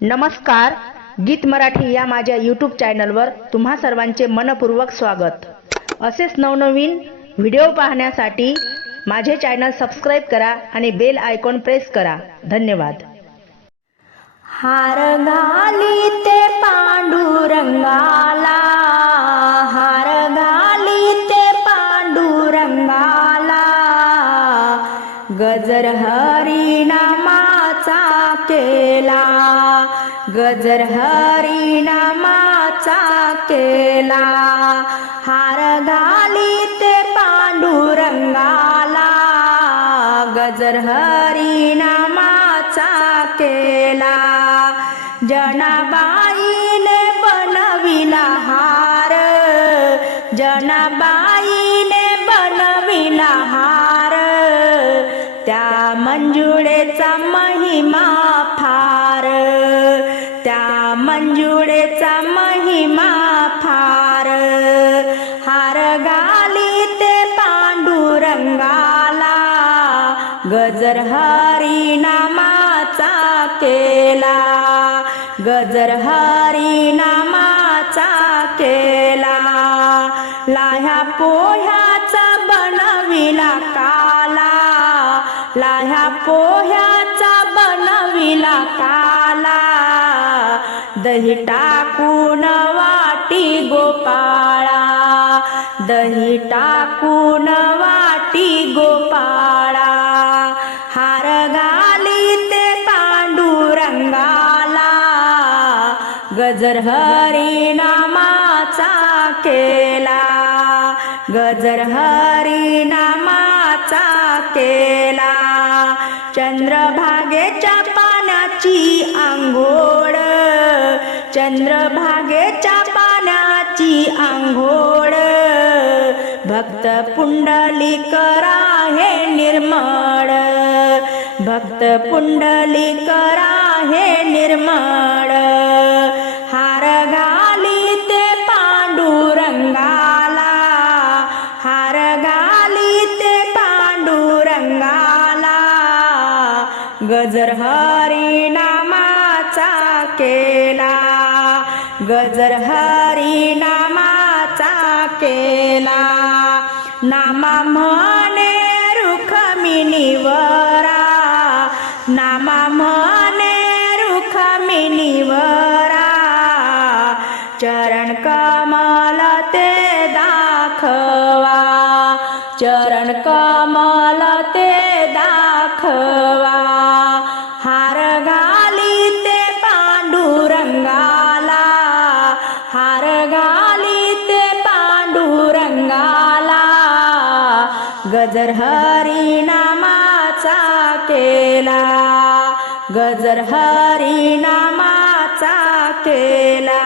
नमस्कार गीत मराठी या माझ्या यूट्यूब चॅनलवर तुम्हा सर्वांचे मनपूर्वक स्वागत. असेच नवनवीन व्हिडिओ पाहण्यासाठी माझे चॅनल सबस्क्राईब करा आणि बेल आयकॉन प्रेस करा. धन्यवाद. हार घाली ते पांडुरंगाला हार घाली ते पांडुरंगाला गजर हरिणा नामाचा केला. गजर हरिनामाचा केला. हार घाली ते पांडुरंगाला. गजर हरिनामाचा केला. जनाबाईने बनविला हार. जनाबाईने बनविला हार. त्या मंजुळेचा महिमा फार त्या मंजुळेचा महिमा फार. हार घाली ते पांडुरंगाला गजर हरिनामाचा केला. गजर हरिनामाचा केला. लाह्या पोह्याचा बनविला काला. लाह्या पोह्याचा बनविला काला दही टाकून वाटी गोपाळा. दही टाकून वाटी गोपाळा. हार घाली ते पांडुरंगाला. गजर हरिनामाचा केला. गजर हरिनामाचा केला. चंद्रभागेच्या पानाची आंघोळ. चंद्रभागेच्या पानाची आंघोळ. भक्त पुंडलिकरा हे निर्मळ. भक्त पुंडलिकरा हे निर्मळ. गजर हरिनामाचा केला. गजर हरिनामाचा केला. नामा म्हणे रुखमिनीवरा नामा म्हणे रुखमिनीवरा चरण कमल ते दाखवा. चरण कमल ते दाखवा. गजर हरिनामाचा केला. गजर हरिनामाचा केला.